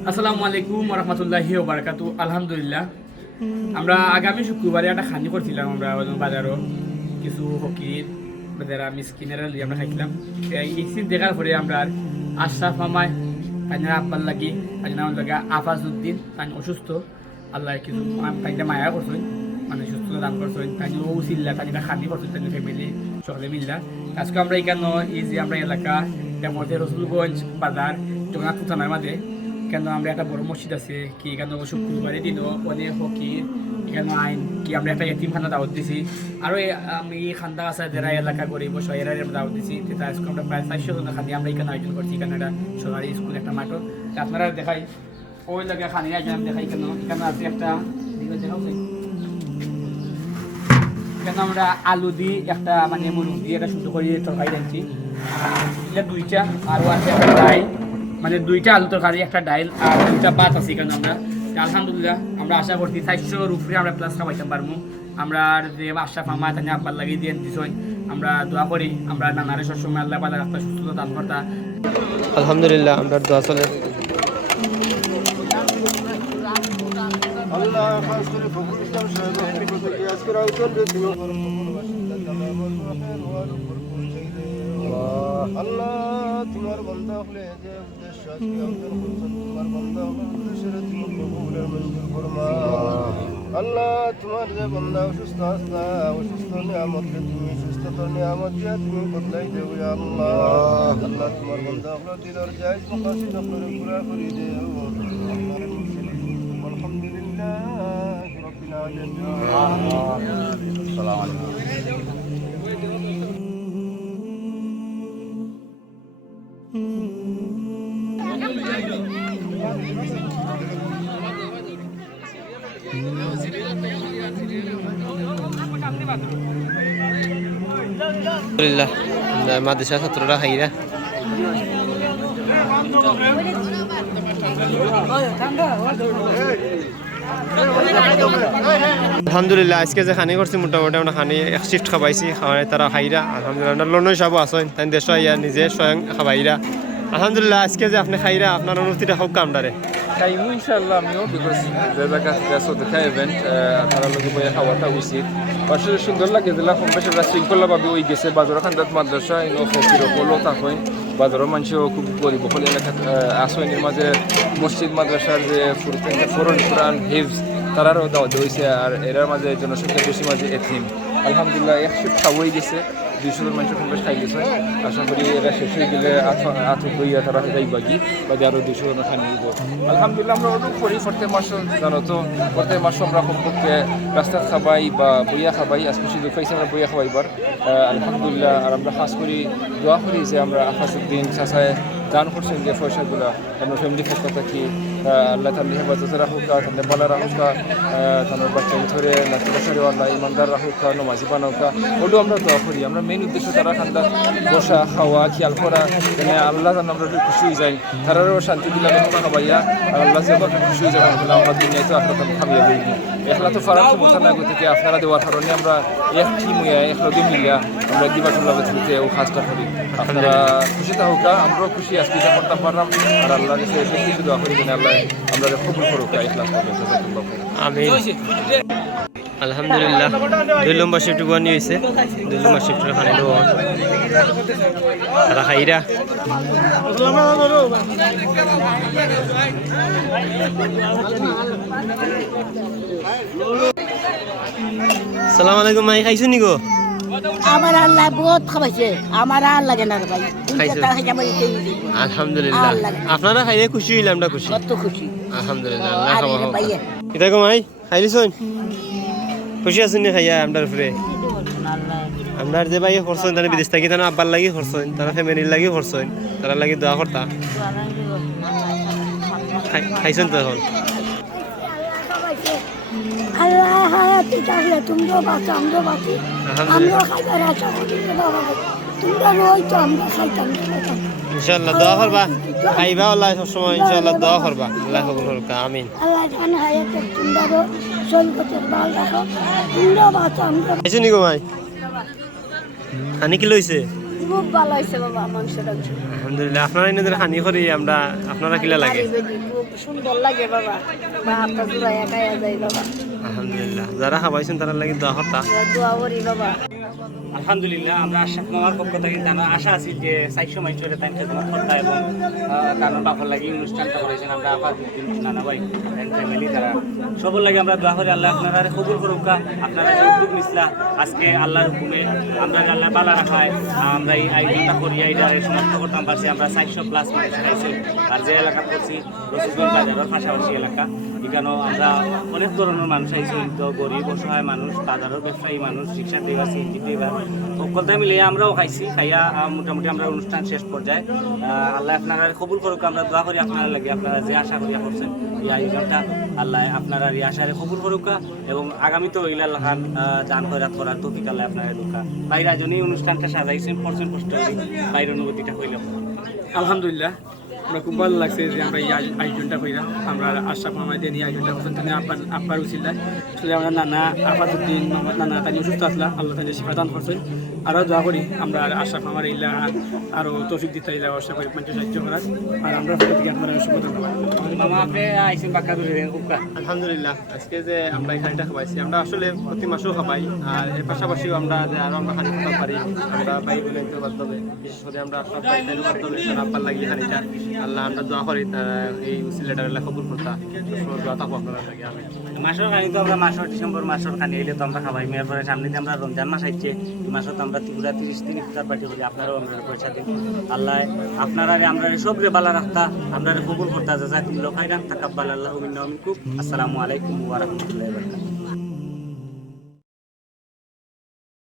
আসসালামু আলাইকুম রহমতুল্লাহি ওয়া বারাকাতু। আলহামদুলিল্লাহ, আমরা আগামী শুক্রবারে একটা খানি করছিলাম। আমরা বাজারও কিছু ফকির যারা মিসকিনেরা লিয়ে আমরা খাইছিলাম। এই সিন দেখার পরে আমরা আশরাফ মামায় তাইনার আব্বার লাগি তাইনার লাগা আফাজউদ্দিন তাই অসুস্থ, আল্লাহ কিছু তাইটা মায়া করছেন, মানে সুস্থতা দান করছেন। তাই ও চিল্লা তাইটা খানি করছেন, তাই ফ্যামিলি সকলে মিল্লা। আজকে আমরা এখানে এই যে আমরা এলাকা মধ্যে রসুলগঞ্জ বাজার জগন্নাথপুর থানার মাঝে কেন আমরা একটা বড় মসজিদ আছে কি এখানে শুক্রবারে দিনও অনেক ফকির এখানে আইন কি আমরা একটা এতিমখানা দাওয়াত দিছি। আরও আমি খান্দা আছে যারা এলাকা গরিব শহরের আমরা দাওয়াত দিছি। সেটা আজকে আমরা প্রায় 400 জন খানি আমরা এখানে আয়োজন করছি। এখানে একটা সরকারি স্কুল একটা মাঠও আপনারা দেখাই ওই লাগে খানি আয়োজন দেখাই কেন এখানে আছে একটা কেন আমরা আলু দিয়ে একটা মানে মুরগ দিয়ে একটা শুদ্ধ করে তরকারি রাখছি। এটা দুইটা আরও আছে একটা ডাইল, মানে দুইটা আলু তরকারি একটা ডাইল আর দুইটা ভাত আছে এখানে। আমরা আলহামদুলিল্লাহ আমরা আশা করছি 400-র উপরে আমরা প্লাস খাওয়াইতে পারবো। আমরা যে আশা ফামা তাই আব্বার লাগিয়ে দিয়ে দিছই, আমরা দোয়া করি আমরা নানারে সবসময় আল্লাহ পালা রাস্তা সুস্থতা দান করতা। আলহামদুলিল্লাহ আমরা দোয়া চলে। আল্লাহ খাস করে ফখরুল ইসলাম সাহেবের প্রতি আজকের আয়োজন আল্লাহ তোমার বান্দা হলে যে উদ্দেশ্য আজকে আয়োজন করছেন তোমার বান্দা হলে উদ্দেশ্যের তুমি কবুলের মঞ্জুর ফরমা। আল্লাহ তোমার যে বান্দা অসুস্থ আছে অসুস্থ নিয়ামতকে তুমি সুস্থতার নিয়ামত দিয়া তুমি বদলাই দেও আল্লাহ। আল্লাহ তোমার বান্দা হলে দিলের জায়েজ মাকাসিদ আপনারে পুরা করে দেও। আলহামদুলিল্লাহ রাব্বিল আলামিন। আসসালামু আলাইকুম। আলহামদুলিল্লাহ মাদ্রাসা ছাত্ররা খাইরা আলহামদুলিল্লাহ আজকে যে খানি করছি মোটামুটি আমরা খানি এক শিফট খাবাইছি, খাওয়াই তারা খাইরা আলহামদুলিল্লাহ। আমরা লন্ডন সাহেব আসেন তাই দেশ ইয়া নিজে স্বয়ং খাবাইরা আলহামদুলিল্লাহ। আজকে যে আপনি খাইরা আপনার অনুভূতিটা হোক কামডারে খাইমু ইনশাআল্লাহ আমিও বিকজ যে জায়গা দেখা ইভেন্ট আপনারা লোক বই খাওয়াটা উচিত। আসলে সুন্দর লাগে যেগুলা কম বেশি শৃঙ্খলাভাবে ওই গেছে বাজার খান্দাত মাদ্রাসা ইনো ফকির হলো থাকেন বাজারের মানুষও খুব গরিব হলে এলাকাত আসনের মাঝে মসজিদ মাদ্রাসার যে ফোরন কোরআন হিফজ তারারও দাওয়াত হয়েছে। আর এরার মাঝে জনসংখ্যা বেশি মাঝে এথিম আলহামদুলিল্লাহ এক শিফট খাওয়াই গেছে। 200 জন মানুষের কম বেশ খাই গেছে। আশা করি এরা শেষ হয়ে গেলে আট দইয়া তারা যাই বাকি বাদে আরও 200 জন খানি দিব আলহামদুলিল্লাহ। আমরা অনুভব করি প্রত্যেক মাসে জানো তো প্রত্যেক মাসে আমরা কমপক্ষে রাস্তা খাবাই বা বইয়া খাবাই আজকে দুঃখাইছে আমরা বইয়া খাবাইবার আলহামদুলিল্লাহ। আর আমরা খাস করি দোয়া করি যে আমরা আফাজউদ্দিন চাচায় দান করছেন যে পয়সাগুলো আমরা ফ্যামিলি পক্ষ থাকি আল্লাহ তার হেফাজতে রাখুক, তাদের বালা রাখুক, তাদের বাচ্চা ধরে নাচুরাশারি আল্লাহ ইমানদার রাখুক, নমাজি বানাউকা ওটাও আমরা দোয়া করি। আমরা মেইন উদ্দেশ্য তারা খান্দা বসা খাওয়া খেয়াল করা মানে আল্লাহ যেন আমরা খুশি হয়ে যাই, তারারও শান্তি দিলাম খাবাইয়া আর আল্লাহ যে খুশি হয়ে যাবেন বলে আমরা দুনিয়ায় তো আপনার খাবিয়া দিই একলা তো ফারাক ক্ষমতা না গতিকে আপনারা দেওয়ার কারণে আমরা এক টিম হইয়া একলগে মিলিয়া আমরা দিবাটুল্লাহ বেতনিতে ও কাজটা করি। আপনারা খুশি থাকুক, আমরাও খুশি আজকে যা করতে পারলাম। আর আল্লাহ কাছে বেশি দোয়া করি যেন আল্লাহ আমরা কবুল করুক ইখলাস করবে। আমিন আলহামদুলিল্লাহ। 2 নম্বর শিফট গুয়ানি হয়েছে, 2 নম্বর শিফটের খানি দেওয়া তারা খাইরা সালাম আলাইকুম। মাই খাইছো নি গো? আমার আল্লাহ বহুত খাবাইছে, আমার আর লাগে না রে ভাই। আলহামদুলিল্লাহ আপনারা খাইলে খুশি হইলাম, আমরা খুশি, কত খুশি আলহামদুলিল্লাহ। আল্লাহ খাওয়া হোক। এটা গো মাই খাইলিছন খুশি আছেন নি খাইয়া? আমরার ফ্রে আপনার যে ভাই করছেন তারা বিদেশ থাকি তারা আব্বার লাগি করছেন, তারা ফ্যামিলির লাগি করছেন, তারা লাগি দোয়া করতা খাইছেন তো এখন? আল্লাহ হায়াতে থাকলে তুমিও বাঁচো, আমরাও বাঁচি, আমরাও খাইবার আশা করি তোমরা রই তো আমরা খাইতাম। ইনশাআল্লাহ দোয়া করবা, খাইবা আল্লাহ সবসময় ইনশাআল্লাহ দোয়া করবা, আল্লাহ কবুল করুক। আমিন। আল্লাহ জানে হায়াতে তোমরাও শরীরকে ভালো রাখো, তোমরাও বাঁচো আমরাও। খাইছো নি গো ভাই? খানি কি লইছে? খুব ভালো হয়েছে বাবা মাংস টাংস আলহামদুলিল্লাহ আপনারা এনে খানি করি আমরা আপনারা কিলা লাগে খুব সুন্দর লাগে বাবা বা আপনার জোড়া একাই যায় বাবা আলহামদুলিল্লাহ যারা খাবাইছেন তারা লাগি দোয়া করতা দোয়া করি বাবা আলহামদুলিল্লাহ আমরা আশা আমার পক্ষ থেকে জানা আশা আছি যে 400 মানুষের টাইম খেদমত করতে এবং তার বাপর লাগি অনুষ্ঠানটা করেছেন আমরা আবার নানা ভাই এন্ড ফ্যামিলি তারা সবার লাগে আমরা দোয়া করি আল্লাহ আপনারা কবুল করুক আপনারা যে উদ্যোগ নিছিলা আজকে আল্লাহর হুকুমে আমরা আল্লাহ বালা রাখায় আমরা এই আয়োজনটা করি এইটারে সমাপ্ত করতাম পারছি আমরা 400 প্লাস মানুষ খাইছি আর যে এলাকা করছি রসুলগঞ্জ বাজারের পাশাপাশি এলাকা এখানেও আমরা অনেক ধরনের মানুষ আইছি তো গরিব অসহায় মানুষ বাজারের ব্যবসায়ী মানুষ রিক্সা ড্রাইভার সিএনজি ড্রাইভার সকলটা মিলিয়ে আমরাও খাইছি খাইয়া মোটামুটি আমরা অনুষ্ঠান শেষ পর্যায়ে আল্লাহ আপনারা কবুল করুক আমরা দোয়া করি আপনারা লাগে আপনারা যে আশা করিয়া করছেন এই আয়োজনটা আল্লাহ আপনারা এই আশারে কবুল করুক এবং আগামীতেও ইলাল খান দান খয়রাত করার তৌফিক আল্লাহ আপনারা দুকা বাইরা জনই অনুষ্ঠানটা সাজাইছেন পরছেন কষ্ট করি বাইর অনুভূতিটা হইলাম আলহামদুলিল্লাহ আমরা খুব ভালো লাগছে যে আমরা এই আয়োজনটা কইরা আমরা আশরাফ মামাদের এই আয়োজনটা করছেন তিনি আব্বার উসিল্লায় আসলে আমরা নানা আফাদুদ্দিন মোহাম্মদ নানা তানি অসুস্থ আসলা আল্লাহ তাদের শিফা দান করছেন আরও দোয়া করি আমরা আশরাফ মামার ইল্লা আরও তৌফিক দিতে ইল্লা অবশ্যই করি মানুষের সাহায্য করার আর আমরা থেকে আপনারা শুভ ধন্যবাদ মামা আপনি আইসেন বাক্কা ধরে দেন খুব আলহামদুলিল্লাহ আজকে যে আমরা এখানটা খাবাইছি আমরা আসলে প্রতি মাসেও খাবাই আর এর পাশাপাশিও আমরা যে আরো আমরা খানি খেতে পারি আমরা ভাই বোনের মাধ্যমে বিশেষ করে আমরা সব ভাইদের মাধ্যমে তারা আব্বার লাগি খানিটা আল্লাহ আমরা দোয়া করি এই উসিলাটার আল্লাহ কবুল করতা দোয়া থাকবো আপনারা লাগে আমি মাসের খানি তো আমরা মাসের ডিসেম্বর মাসের খানি এলে তো আমরা খাবাই মেয়ের পরে সামনে দিয়ে আমরা রমজান মাস আইছে এই মাসে তো আমরা ত্রিপুরা 30 দিন ইফতার পার্টি করি আপনারাও আমরা পয়সা দিন আল্লাহ আপনারা আমরা সবরে বালা রাখতা আমরা কবুল করতা জাযাকুমুল্লাহু খাইরান তাকাব্বালাল্লাহু মিন্না ওয়া মিনকুম আসসালামু আলাইকুম ওয়া রাহমাতুল্লাহি ওয়া বারাকাতুহু